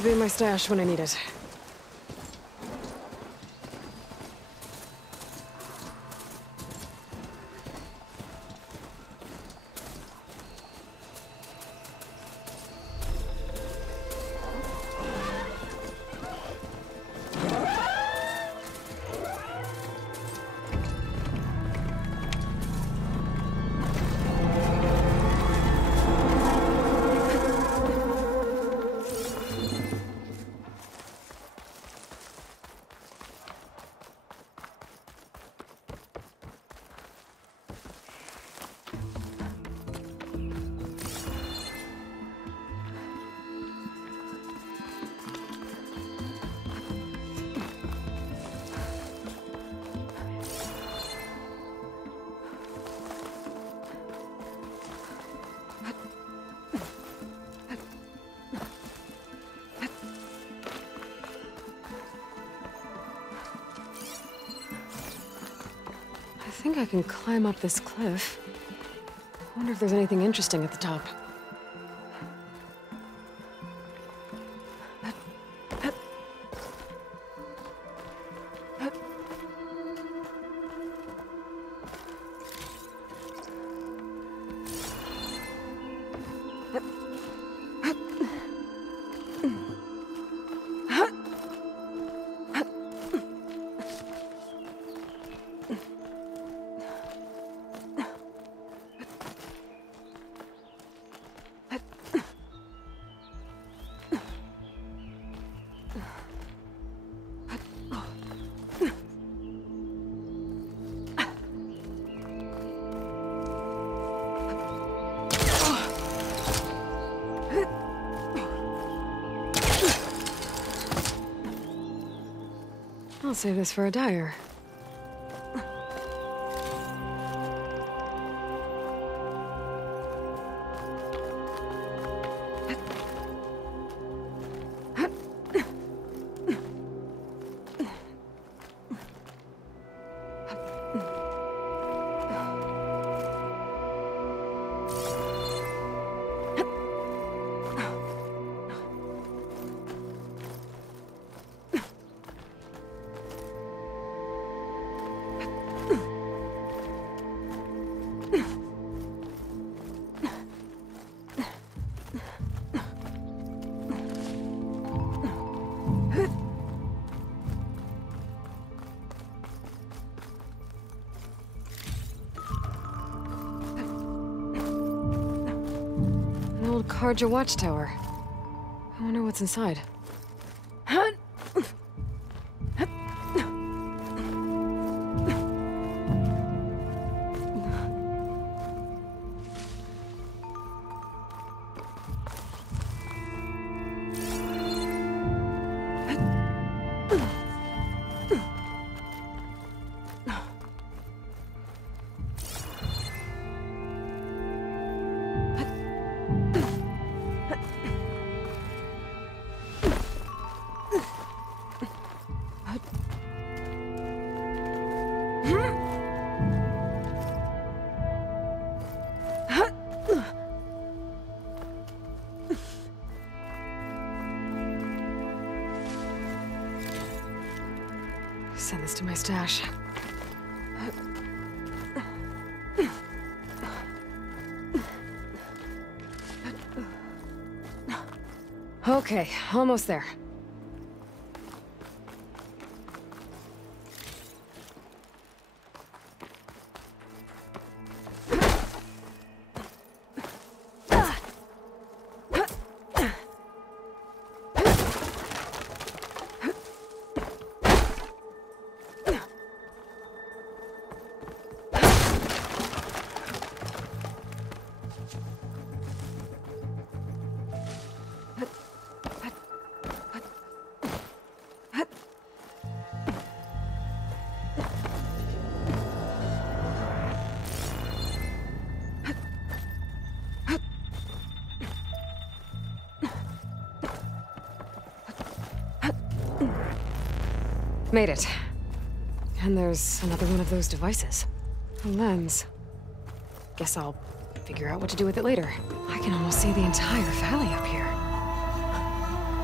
This'll be in my stash when I need it. I think I can climb up this cliff. I wonder if there's anything interesting at the top. I'll save this for a dyer. Carja watchtower. I wonder what's inside. Send this to my stash. Okay, almost there. Made it. And there's another one of those devices. A lens. Guess I'll figure out what to do with it later. I can almost see the entire valley up here.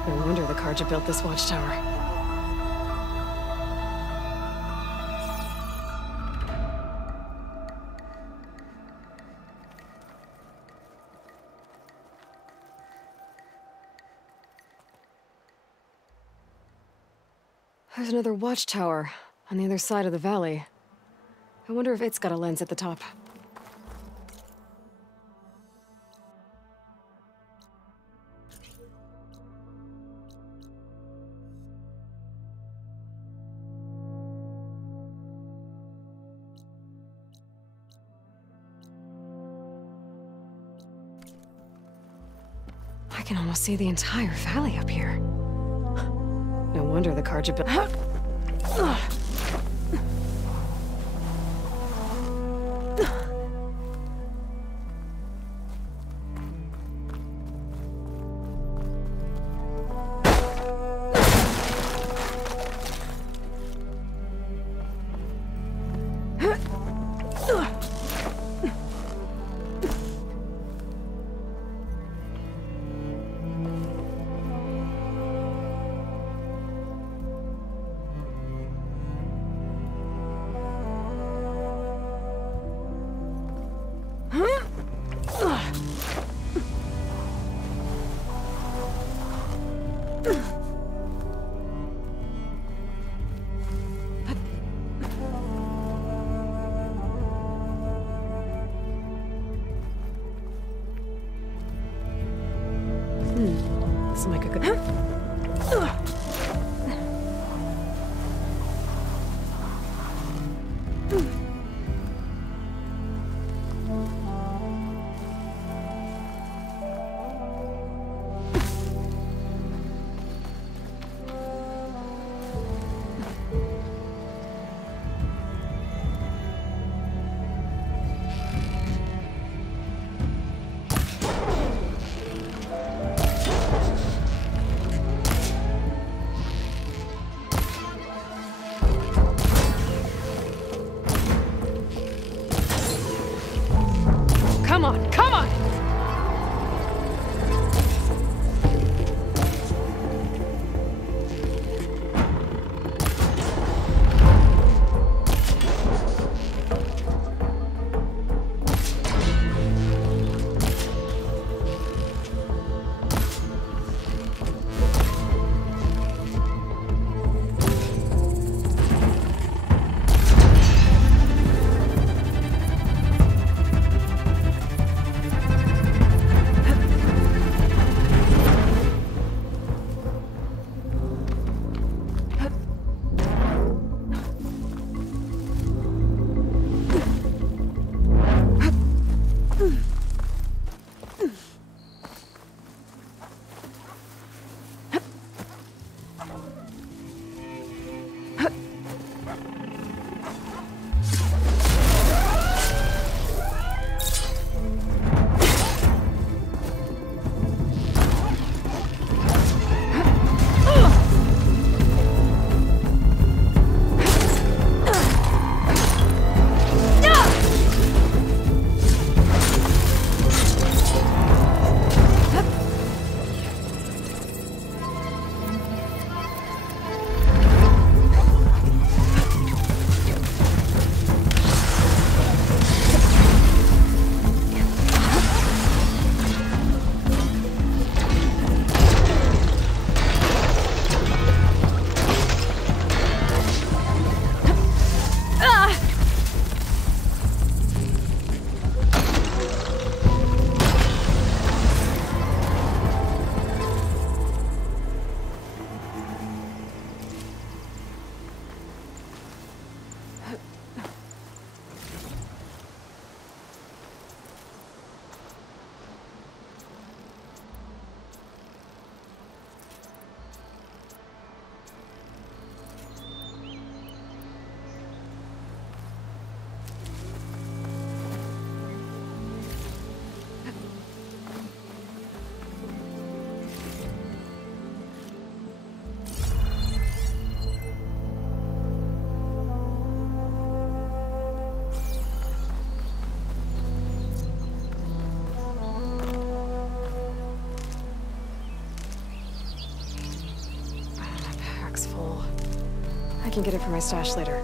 No wonder the Carja built this watchtower. There's another watchtower on the other side of the valley. I wonder if it's got a lens at the top. I can almost see the entire valley up here. No wonder the Carja built. This will make a good... I can get it from my stash later.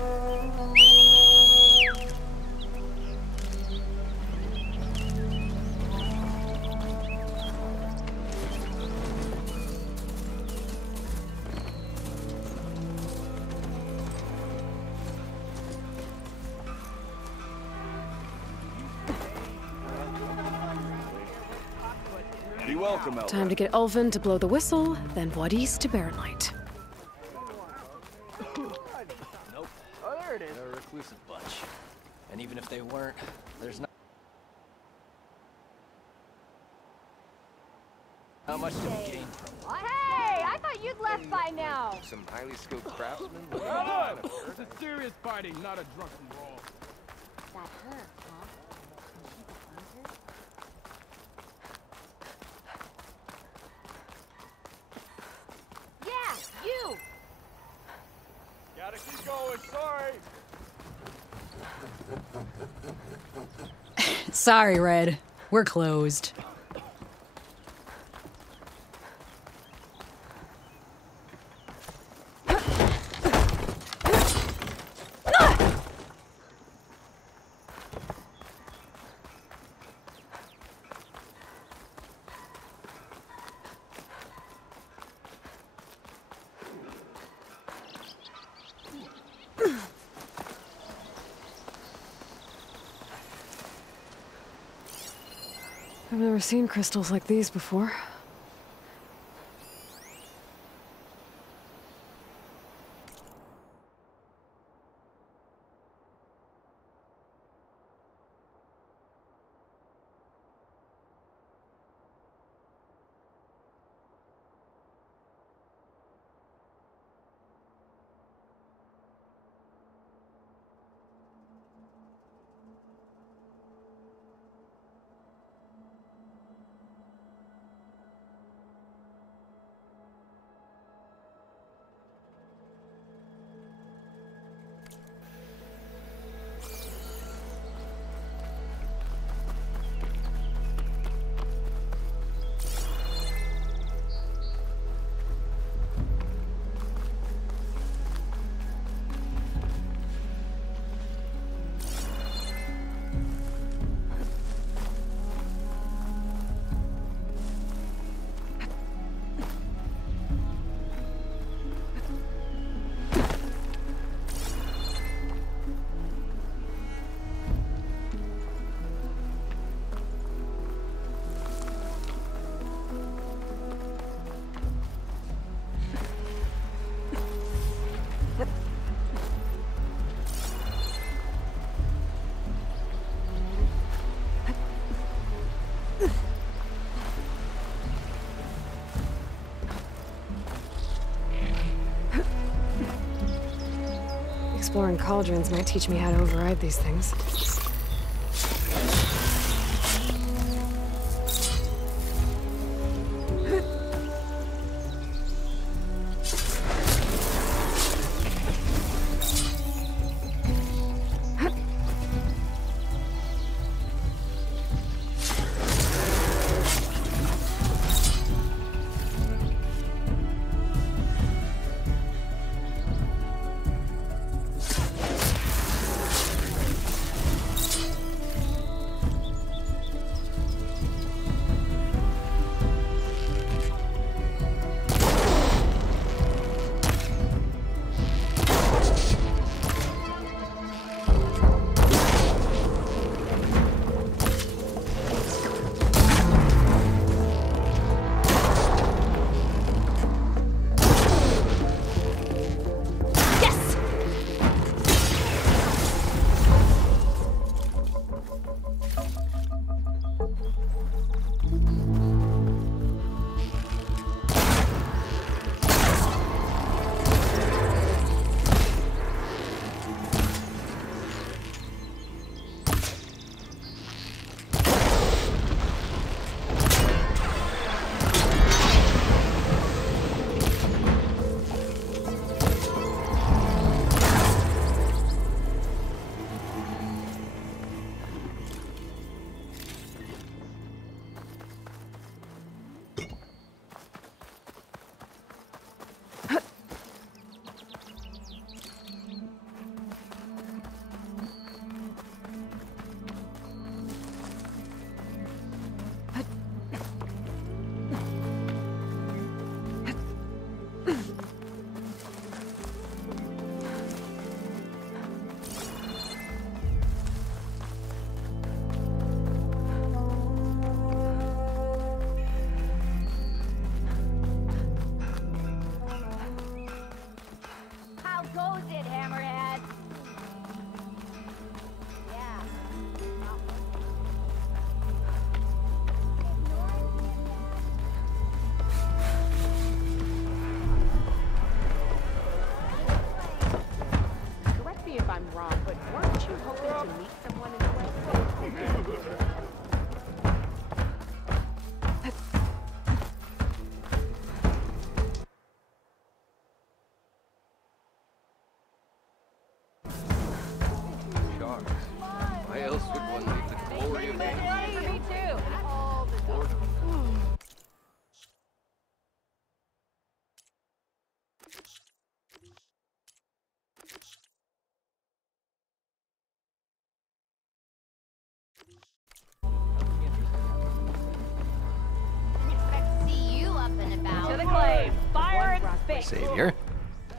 Be welcome, Elva. Time to get Ulvin to blow the whistle, then Wadis to Baronlight. Nope. Oh, there it is. They're a reclusive bunch. And even if they weren't, there's not much to be gained from them. Hey, I thought you'd left by now. Some highly skilled craftsmen. Hold on! This is serious fighting, not a drunken brawl. That her, huh? Can she defend her? Yeah, you! Gotta keep going, sorry! Sorry, Red. We're closed. I've never seen crystals like these before. Exploring cauldrons might teach me how to override these things. Hoping to meet someone in the way. Sharks. Why else would one leave the glory of Me too. All the boredom? Expect to see you up and about. To the glade. Fire and spit. Savior,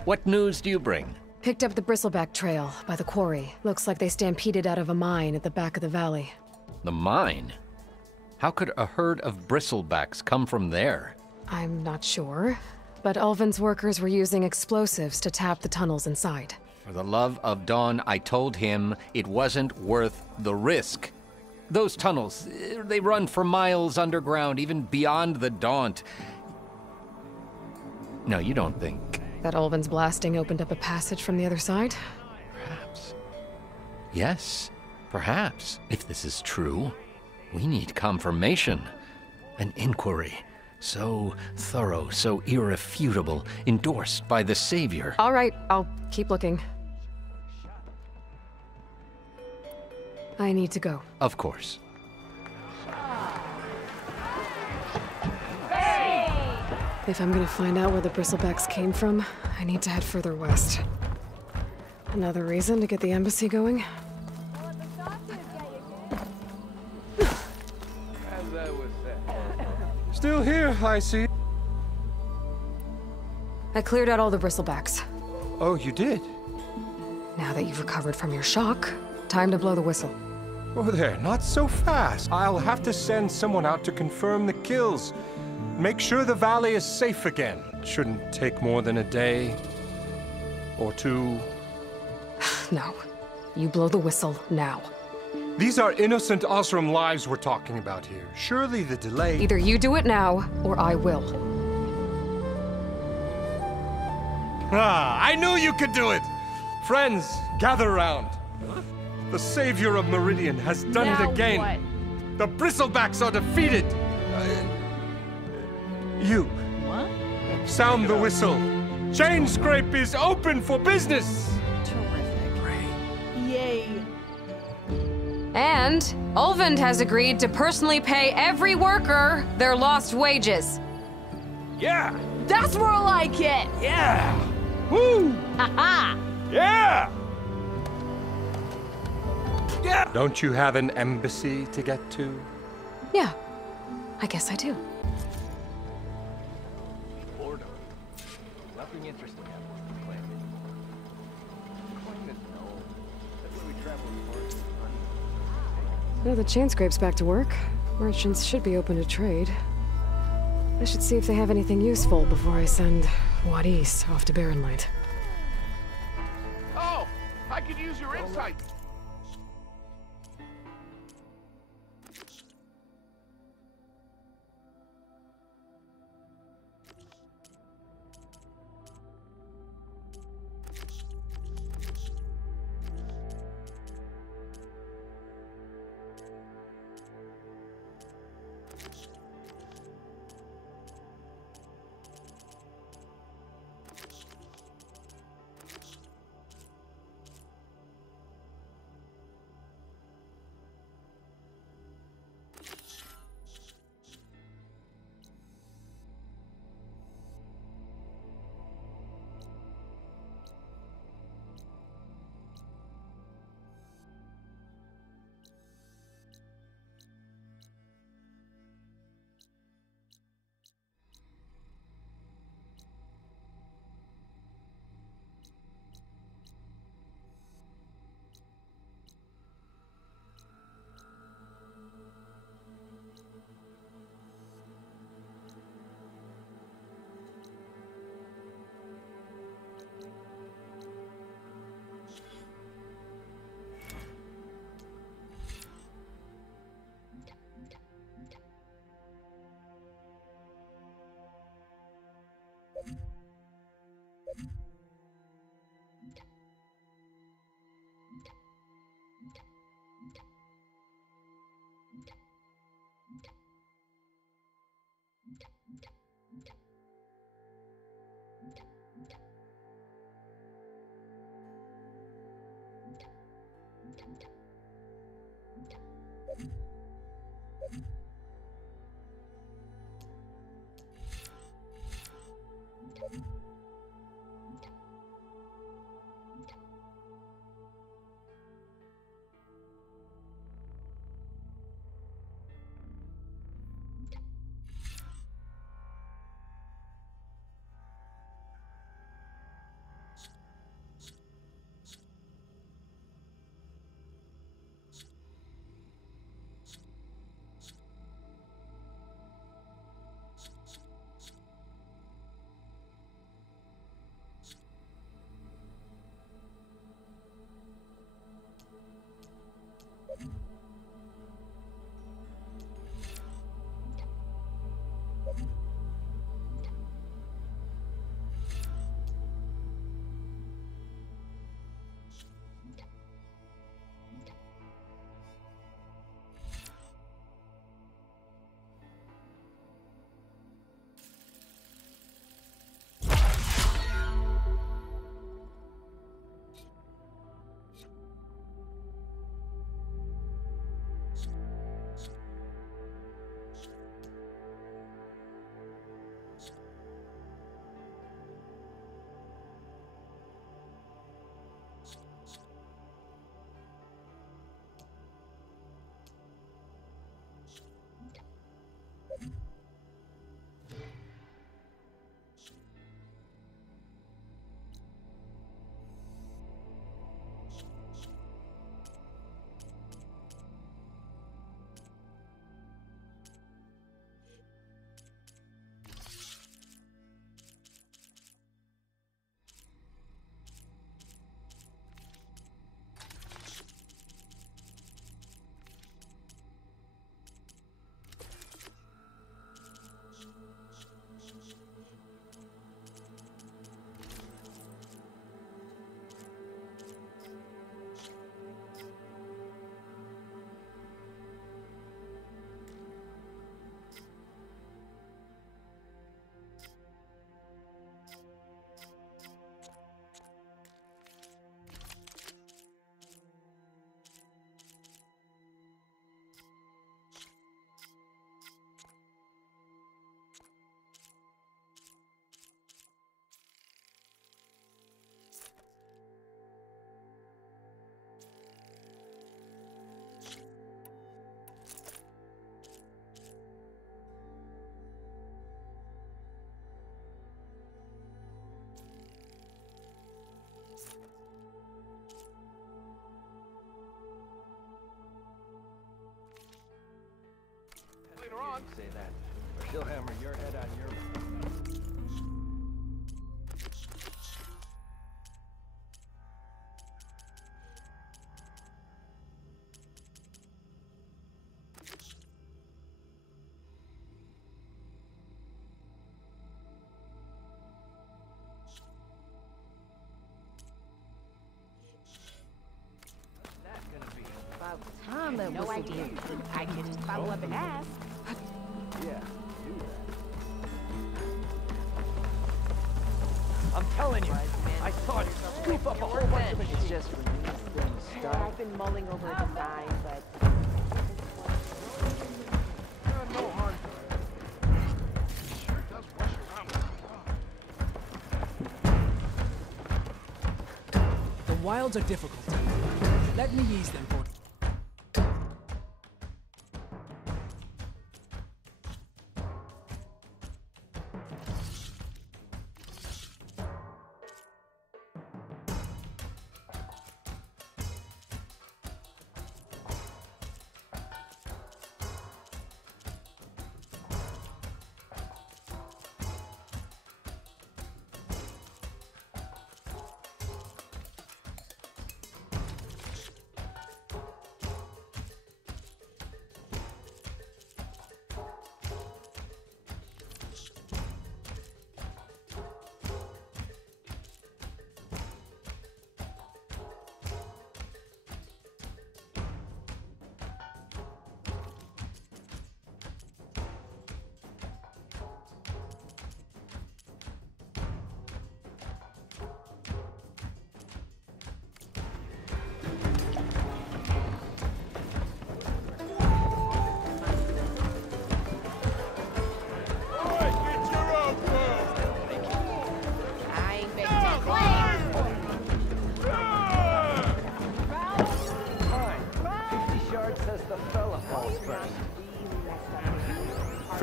what news do you bring? Picked up the Bristleback Trail by the quarry. Looks like they stampeded out of a mine at the back of the valley. The mine? How could a herd of bristlebacks come from there? I'm not sure, but Ulvin's workers were using explosives to tap the tunnels inside. For the love of Dawn, I told him it wasn't worth the risk. Those tunnels, they run for miles underground, even beyond the Daunt. No, you don't think. That Ulvin's blasting opened up a passage from the other side? Perhaps. Yes, perhaps. If this is true, we need confirmation. An inquiry. So thorough, so irrefutable, endorsed by the Savior. All right, I'll keep looking. I need to go. Of course. If I'm gonna find out where the Bristlebacks came from, I need to head further west. Another reason to get the embassy going? As I was saying. Still here, I see. I cleared out all the Bristlebacks. Oh, you did? Now that you've recovered from your shock, time to blow the whistle. Oh, there, not so fast. I'll have to send someone out to confirm the kills. Make sure the valley is safe again. Shouldn't take more than a day. Or two. No. You blow the whistle now. These are innocent Osram lives we're talking about here. Surely the delay... Either you do it now, or I will. Ah, I knew you could do it! Friends, gather around. The Savior of Meridian has done it again. What? The Bristlebacks are defeated. You. What? Sound the whistle. Chain Scrape is open for business. Terrific. Yay. And Ulvund has agreed to personally pay every worker their lost wages. Yeah! That's more like it. Yeah! Woo! Ha Yeah! Yeah! Don't you have an embassy to get to? Yeah, I guess I do. Boredom. Nothing interesting happens in the planet. Claim it, no. That's why we travel in forests and hunt. Now the chain scrape's back to work. Merchants should be open to trade. I should see if they have anything useful before I send Wadis off to Barren Light. Oh, I could use your insight. dog say that, or she'll hammer your head on your... About time that no idea. I can just follow up and ask. Yeah, do that. I'm telling you, I saw it scoop up a whole bunch of it. It's just when these things start. I've been mulling over the design, but No harm. Sure does wash around. The wilds are difficult. Let me ease them for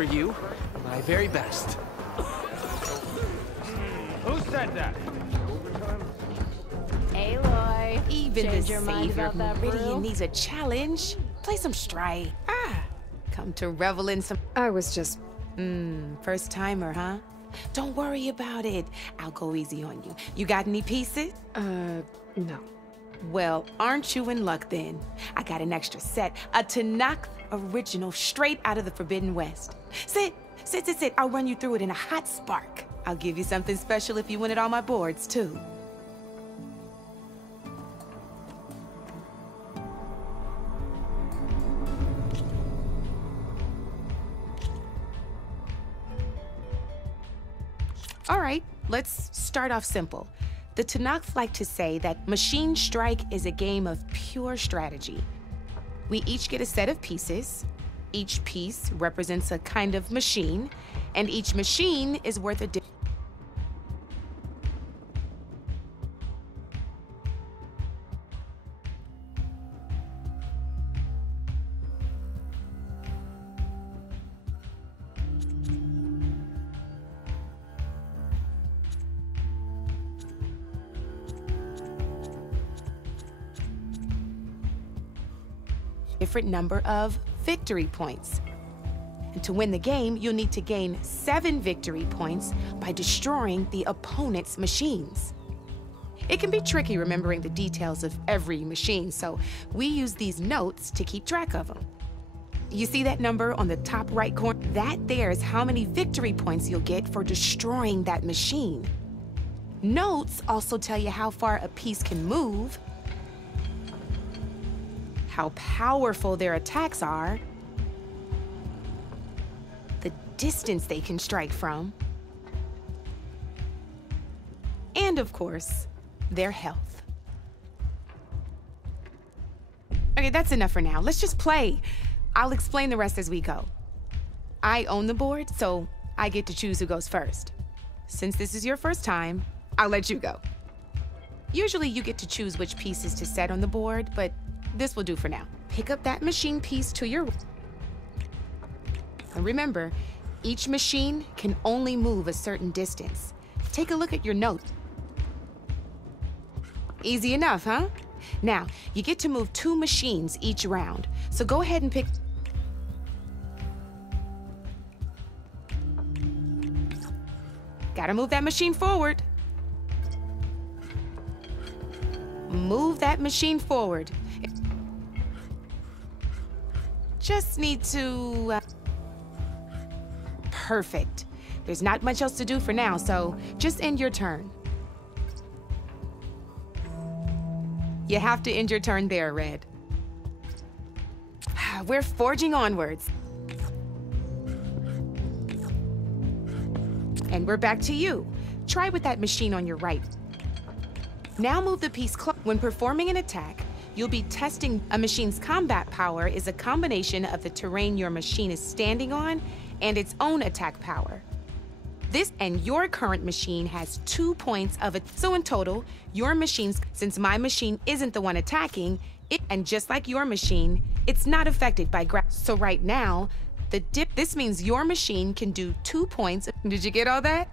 For you, my very best. Who said that? Aloy, even Change the your mind savior of about that Meridian brew? needs a challenge. Play some Strike. Come to revel in some... I was just... First timer, huh? Don't worry about it. I'll go easy on you. You got any pieces? no. Well, aren't you in luck then? I got an extra set, a Tanakh original straight out of the Forbidden West. Sit. I'll run you through it in a hot spark. I'll give you something special if you win it on my boards, too. All right, let's start off simple. The Tanakh like to say that Machine Strike is a game of pure strategy. We each get a set of pieces. Each piece represents a kind of machine, and each machine is worth a different number of victory points. And to win the game, you'll need to gain 7 victory points by destroying the opponent's machines. It can be tricky remembering the details of every machine, so we use these notes to keep track of them. You see that number on the top right corner? That there is how many victory points you'll get for destroying that machine. Notes also tell you how far a piece can move, how powerful their attacks are, the distance they can strike from, and of course, their health. Okay, that's enough for now. Let's just play. I'll explain the rest as we go. I own the board, so I get to choose who goes first. Since this is your first time, I'll let you go. Usually you get to choose which pieces to set on the board, but this will do for now. Pick up that machine piece to your... And remember, each machine can only move a certain distance. Take a look at your note. Easy enough, huh? Now, you get to move 2 machines each round, so go ahead and pick... Gotta move that machine forward. Move that machine forward. Just need to... Perfect. There's not much else to do for now, so just end your turn. You have to end your turn there, Red. We're forging onwards. And we're back to you. Try with that machine on your right. Now move the piece close. When performing an attack, you'll be testing a machine's combat power is a combination of the terrain your machine is standing on and its own attack power. This and your current machine has 2 points of it. So in total, your machine's, since my machine isn't the one attacking, and just like your machine, it's not affected by So right now, this means your machine can do 2 points. Did you get all that?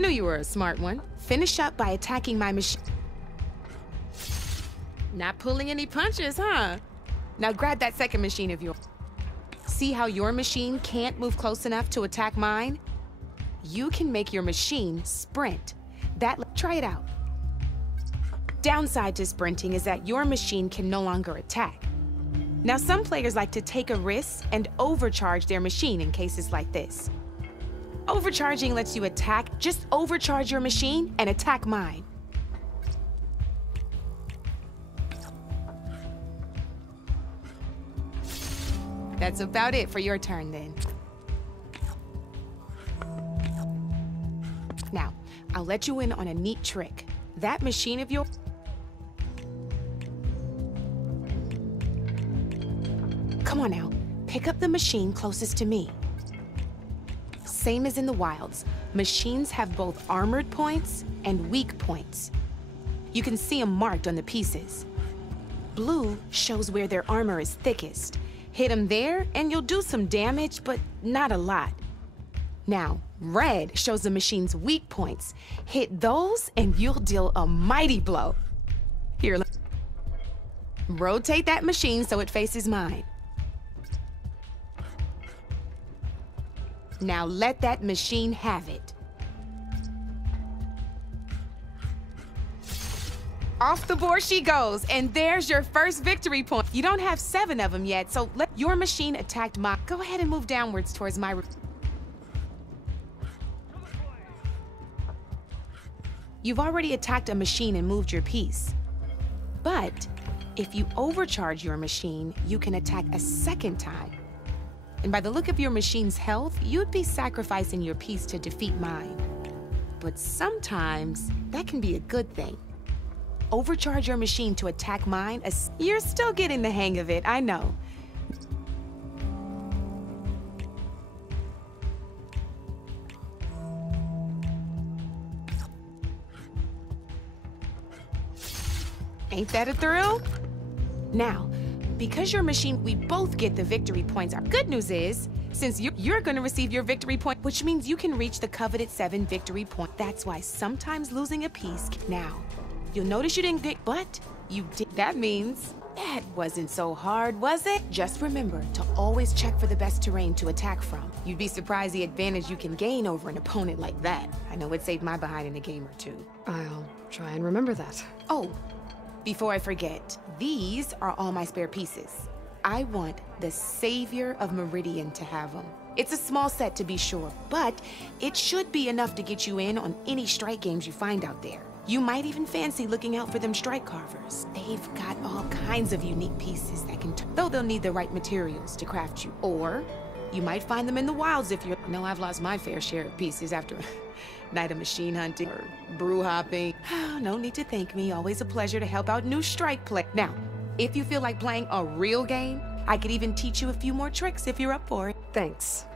Knew you were a smart one. Finish up by attacking my machine. Not pulling any punches, huh? Now grab that second machine of yours. See how your machine can't move close enough to attack mine? You can make your machine sprint. Try it out. Downside to sprinting is that your machine can no longer attack. Now some players like to take a risk and overcharge their machine in cases like this. Overcharging lets you attack. Just overcharge your machine and attack mine. That's about it for your turn, then. Now, I'll let you in on a neat trick. That machine of yours... Come on now, pick up the machine closest to me. Same as in the wilds, machines have both armored points and weak points. You can see them marked on the pieces. Blue shows where their armor is thickest. Hit them there, and you'll do some damage, but not a lot. Now, red shows the machine's weak points. Hit those, and you'll deal a mighty blow. Here, rotate that machine so it faces mine. Now let that machine have it. Off the board she goes, and there's your first victory point. You don't have 7 of them yet, so let your machine attacked my... Go ahead and move downwards towards my... You've already attacked a machine and moved your piece. But if you overcharge your machine, you can attack a second time. And by the look of your machine's health, you'd be sacrificing your piece to defeat mine. But sometimes that can be a good thing. Overcharge your machine to attack mine. You're still getting the hang of it, I know. Ain't that a thrill? Now, because your machine, we both get the victory points. Our good news is, since you're gonna receive your victory point, which means you can reach the coveted 7 victory points. That's why sometimes losing a piece. Now, you'll notice you didn't get, but you did. That means that wasn't so hard, was it? Just remember to always check for the best terrain to attack from. You'd be surprised the advantage you can gain over an opponent like that. I know it saved my behind in a game or two. I'll try and remember that. Oh, before I forget, these are all my spare pieces. I want the Savior of Meridian to have them. It's a small set to be sure, but it should be enough to get you in on any strike games you find out there. You might even fancy looking out for them strike carvers. They've got all kinds of unique pieces that can, though they'll need the right materials to craft you. Or you might find them in the wilds if you're... No, I've lost my fair share of pieces after a night of machine hunting or brew hopping. No need to thank me. Always a pleasure to help out new strike play. Now, if you feel like playing a real game, I could even teach you a few more tricks if you're up for it. Thanks.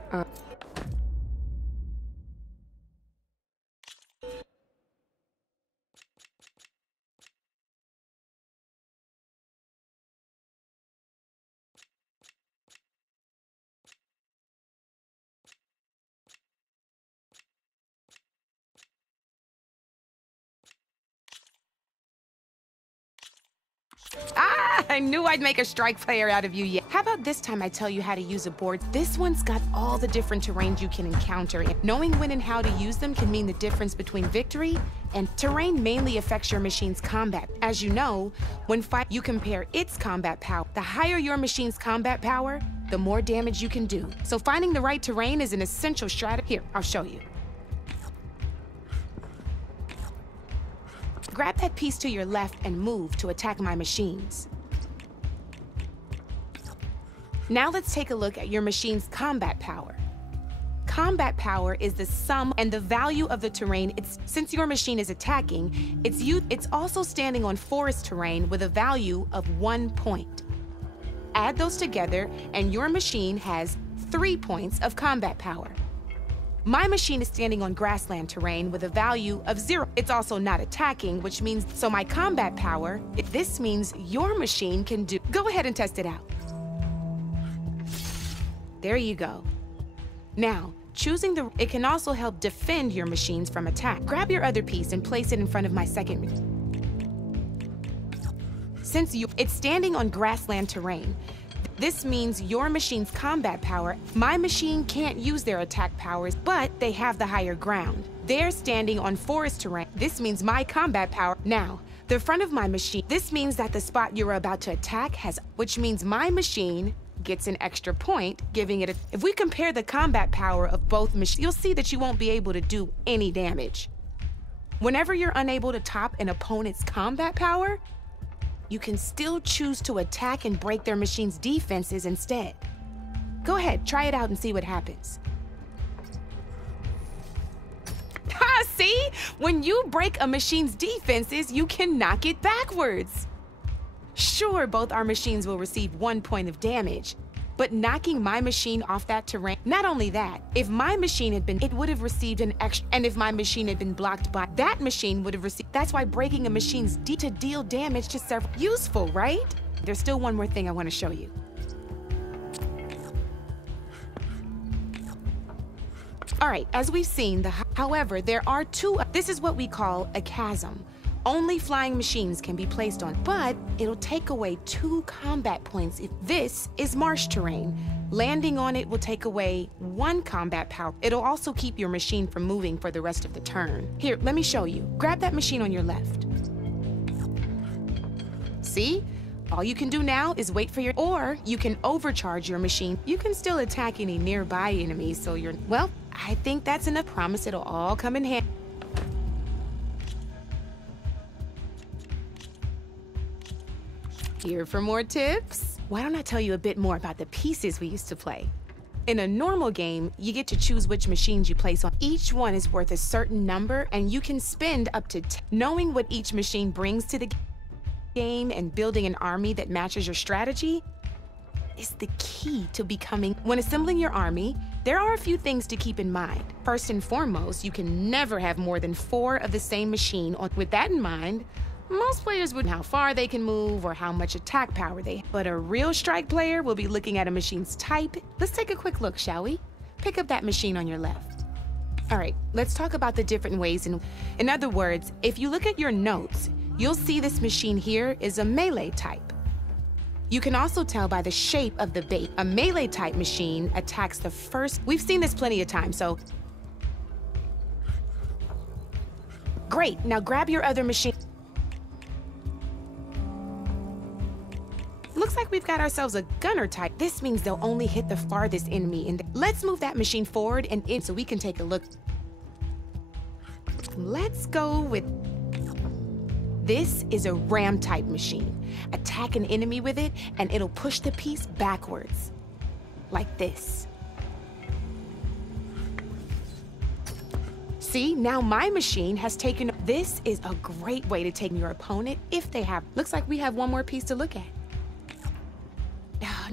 I knew I'd make a strike player out of you yet. How about this time I tell you how to use a board? This one's got all the different terrains you can encounter, and knowing when and how to use them can mean the difference between victory and terrain mainly affects your machine's combat. As you know, when you compare its combat power. The higher your machine's combat power, the more damage you can do. So finding the right terrain is an essential strategy. Here, I'll show you. Grab that piece to your left and move to attack my machines. Now let's take a look at your machine's combat power. Combat power is the sum and the value of the terrain. Since your machine is attacking, it's also standing on forest terrain with a value of 1 point. Add those together and your machine has 3 points of combat power. My machine is standing on grassland terrain with a value of 0. It's also not attacking, which means, so my combat power, this means your machine can do. Go ahead and test it out. There you go. Now, choosing it can also help defend your machines from attack. Grab your other piece and place it in front of my second. Since it's standing on grassland terrain, this means your machine's combat power. My machine can't use their attack powers, but they have the higher ground. They're standing on forest terrain. This means my combat power. Now, the front of my machine, this means that the spot you're about to attack which means my machine gets an extra point, giving it if we compare the combat power of both machines, you'll see that you won't be able to do any damage. Whenever you're unable to top an opponent's combat power, you can still choose to attack and break their machine's defenses instead. Go ahead, try it out and see what happens. Ha, see? When you break a machine's defenses, you can knock it backwards. Sure, both our machines will receive 1 point of damage, but knocking my machine off that terrain, not only that, if my machine had been, it would have received an extra, and if my machine had been blocked by, that machine would have received, that's why breaking a machine's to deal damage to several, useful, right? There's still one more thing I want to show you. All right, as we've seen, however, there are this is what we call a chasm. Only flying machines can be placed on, but it'll take away 2 combat points. If this is marsh terrain, landing on it will take away 1 combat power. It'll also keep your machine from moving for the rest of the turn. Here, let me show you. Grab that machine on your left. See? All you can do now is wait for or you can overcharge your machine. You can still attack any nearby enemies, so well, I think that's enough. Promise it'll all come in handy. Here for more tips? Why don't I tell you a bit more about the pieces we used to play? In a normal game, you get to choose which machines you place on. Each one is worth a certain number, and you can spend up to 10. Knowing what each machine brings to the game and building an army that matches your strategy is the key to becoming. When assembling your army, there are a few things to keep in mind. First and foremost, you can never have more than 4 of the same machine. With that in mind, most players would know how far they can move or how much attack power they have. But a real strike player will be looking at a machine's type. Let's take a quick look, shall we? Pick up that machine on your left. All right, let's talk about the different ways. In other words, if you look at your notes, you'll see this machine here is a melee type. You can also tell by the shape of the base. A melee type machine attacks the first. We've seen this plenty of times, so. Great, now grab your other machine. Looks like we've got ourselves a gunner type. This means they'll only hit the farthest enemy. Let's move that machine forward and in so we can take a look. Let's go with... This is a ram type machine. Attack an enemy with it and it'll push the piece backwards. Like this. See, now my machine has taken... This is a great way to take your opponent if they have... Looks like we have one more piece to look at.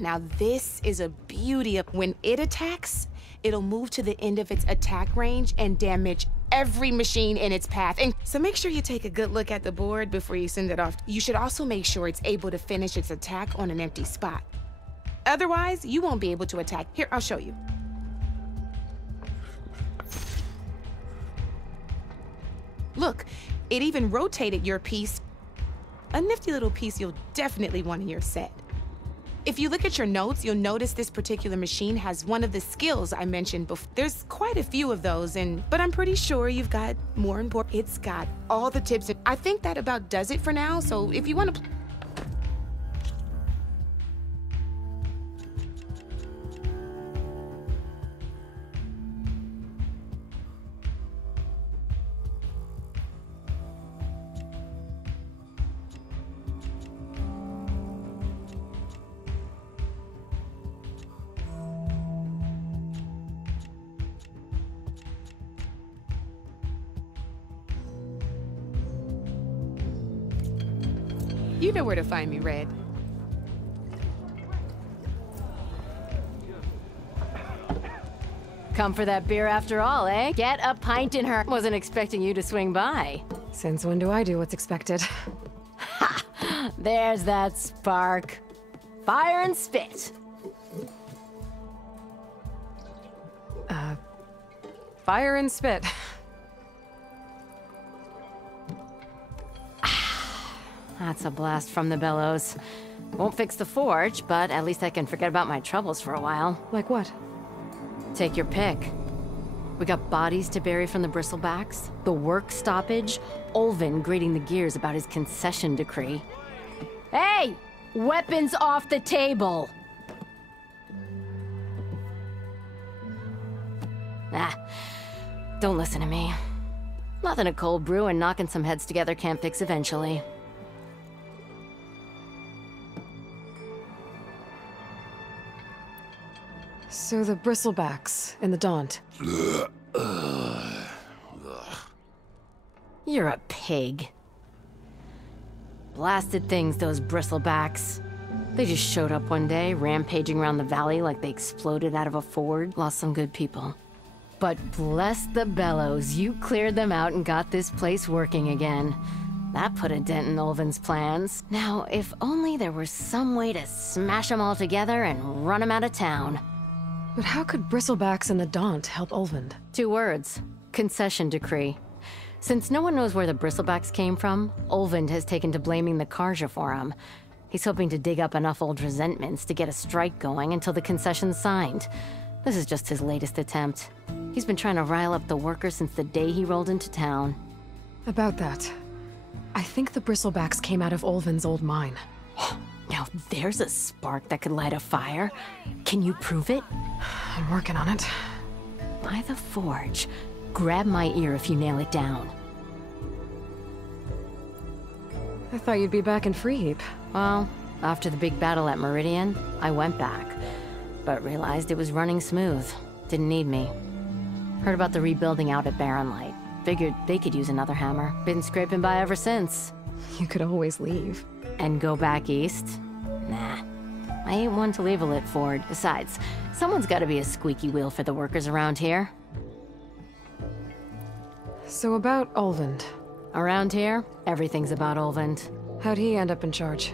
Now this is a beauty of when it attacks, it'll move to the end of its attack range and damage every machine in its path. And so make sure you take a good look at the board before you send it off. You should also make sure it's able to finish its attack on an empty spot. Otherwise, you won't be able to attack. Here, I'll show you. Look, it even rotated your piece. A nifty little piece you'll definitely want in your set. If you look at your notes, you'll notice this particular machine has one of the skills I mentioned before. There's quite a few of those, but I'm pretty sure you've got more important. It's got all the tips. I think that about does it for now, so if you want to... You know where to find me, Red. Come for that beer after all, eh? Get a pint in her. Wasn't expecting you to swing by. Since when do I do what's expected? Ha! There's that spark. Fire and spit. Fire and spit. That's a blast from the bellows. Won't fix the forge, but at least I can forget about my troubles for a while. Like what? Take your pick. We got bodies to bury from the bristlebacks, the work stoppage, Olvin grating the gears about his concession decree. Hey! Weapons off the table! Don't listen to me. Nothing a cold brew and knocking some heads together can't fix eventually. So the bristlebacks in the Daunt. You're a pig. Blasted things, those bristlebacks. They just showed up one day, rampaging around the valley like they exploded out of a forge. Lost some good people. But bless the bellows, you cleared them out and got this place working again. That put a dent in Olvin's plans. Now, if only there were some way to smash them all together and run them out of town. But how could bristlebacks in the Daunt help Olvind? 2 words. Concession decree. Since no one knows where the bristlebacks came from, Olvind has taken to blaming the Carja for them. He's hoping to dig up enough old resentments to get a strike going until the concession's signed. This is just his latest attempt. He's been trying to rile up the workers since the day he rolled into town. About that, I think the bristlebacks came out of Olvin's old mine. Now there's a spark that could light a fire. Can you prove it? I'm working on it. By the forge. Grab my ear if you nail it down. I thought you'd be back in Freeheap. Well, after the big battle at Meridian, I went back. But realized it was running smooth. Didn't need me. Heard about the rebuilding out at Barren Light. Figured they could use another hammer. Been scraping by ever since. You could always leave. And go back east? Nah. I ain't one to leave a lit ford. Besides, someone's gotta be a squeaky wheel for the workers around here. So about Olvind. Around here, everything's about Olvind. How'd he end up in charge?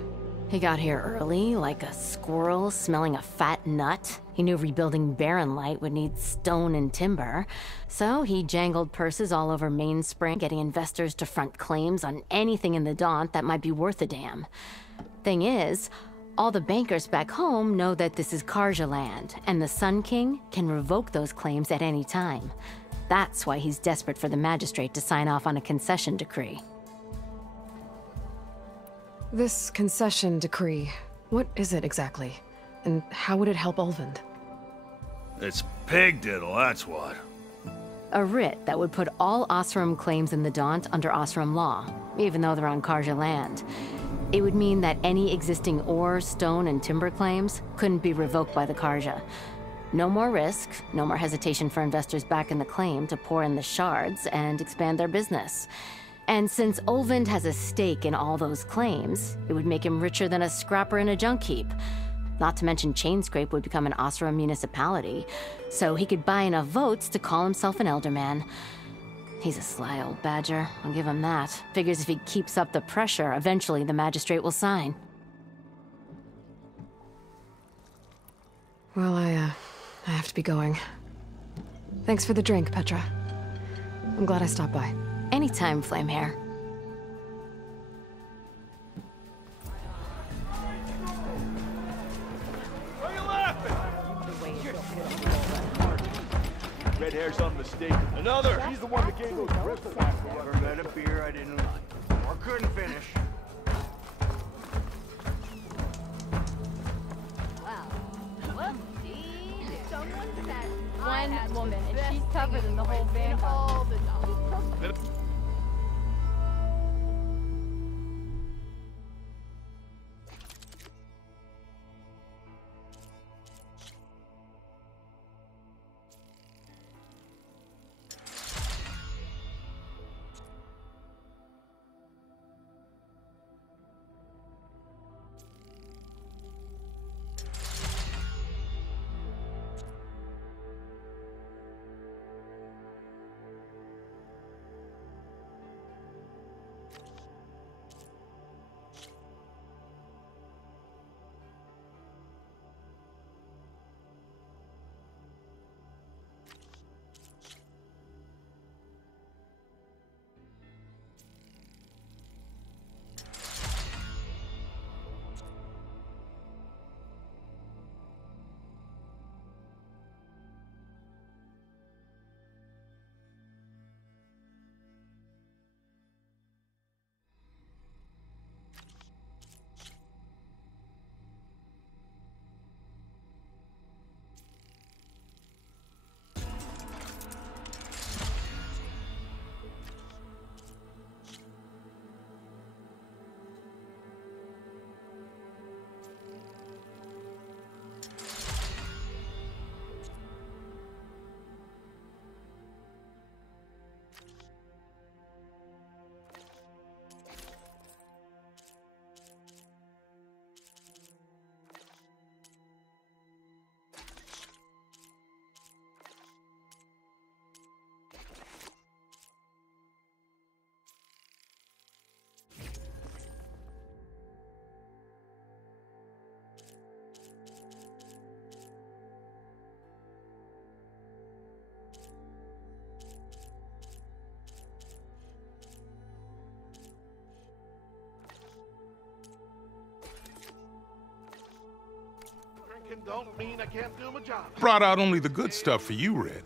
He got here early, like a squirrel smelling a fat nut. He knew rebuilding Barren Light would need stone and timber. So he jangled purses all over Mainspring, getting investors to front claims on anything in the Daunt that might be worth a damn. Thing is, all the bankers back home know that this is Carja land, and the Sun King can revoke those claims at any time. That's why he's desperate for the magistrate to sign off on a concession decree. This concession decree, what is it exactly? And how would it help Olvind? It's pig diddle, that's what. A writ that would put all Osram claims in the Daunt under Osram law, even though they're on Carja land. It would mean that any existing ore, stone, and timber claims couldn't be revoked by the Carja. No more risk, no more hesitation for investors back in the claim to pour in the shards and expand their business. And since Olvind has a stake in all those claims, it would make him richer than a scrapper in a junk heap. Not to mention Chainscrape would become an Osram municipality, so he could buy enough votes to call himself an Elderman. He's a sly old badger, I'll give him that. Figures if he keeps up the pressure, eventually the magistrate will sign. Well, I have to be going. Thanks for the drink, Petra. I'm glad I stopped by. Anytime, Flamehair. Claire's unmistakable. Another! He's the one that gave those bristles back. Never met a beer I didn't like. Or couldn't finish. One woman, and she's tougher than the whole band. All the time. Don't mean I can't do my job. Brought out only the good stuff for you, Red.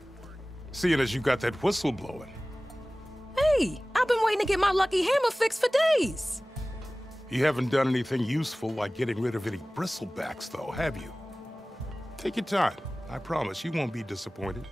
Seeing as you got that whistle blowing. Hey, I've been waiting to get my lucky hammer fixed for days. You haven't done anything useful like getting rid of any bristlebacks, though, have you? Take your time. I promise you won't be disappointed.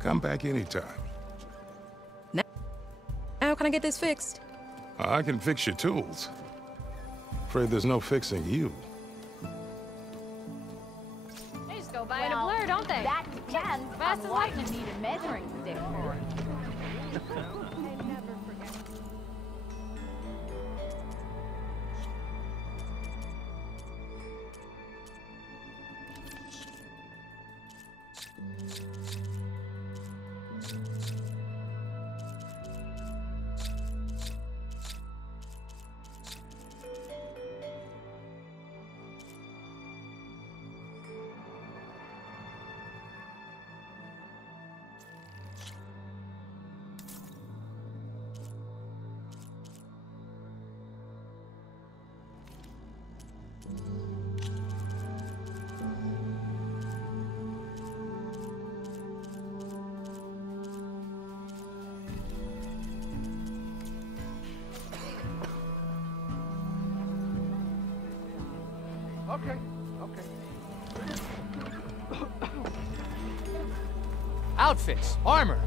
Come back anytime. How can I get this fixed? I can fix your tools. Afraid there's no fixing you. They just go by in a blur, don't they? That depends. Fast as lightning need a measuring stick for it. I never forget. Okay. Outfits, armor.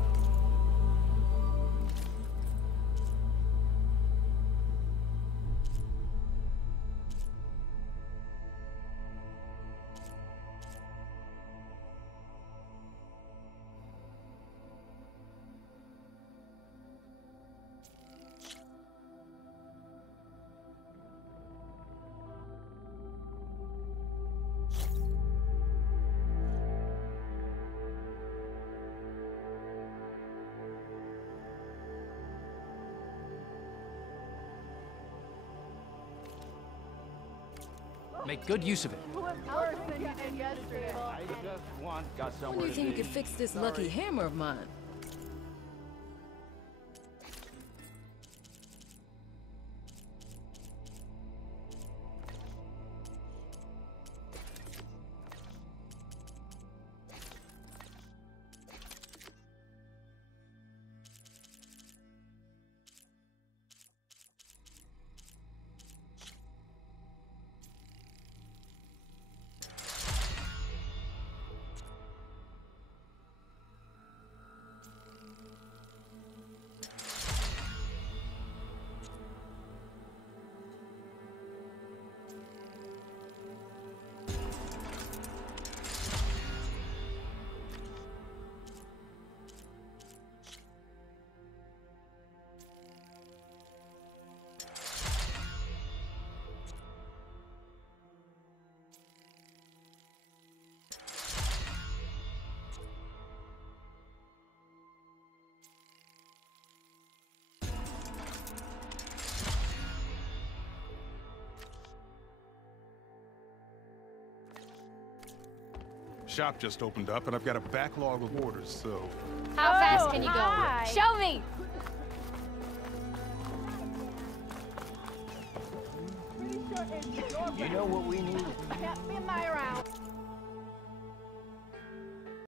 Make good use of it. Worse than you did yesterday. I just got somewhere When do you to think you be. could fix this lucky hammer of mine? Shop just opened up, and I've got a backlog of orders, so... How fast can you go? hi. Show me! You know what we need? Can't spin my around.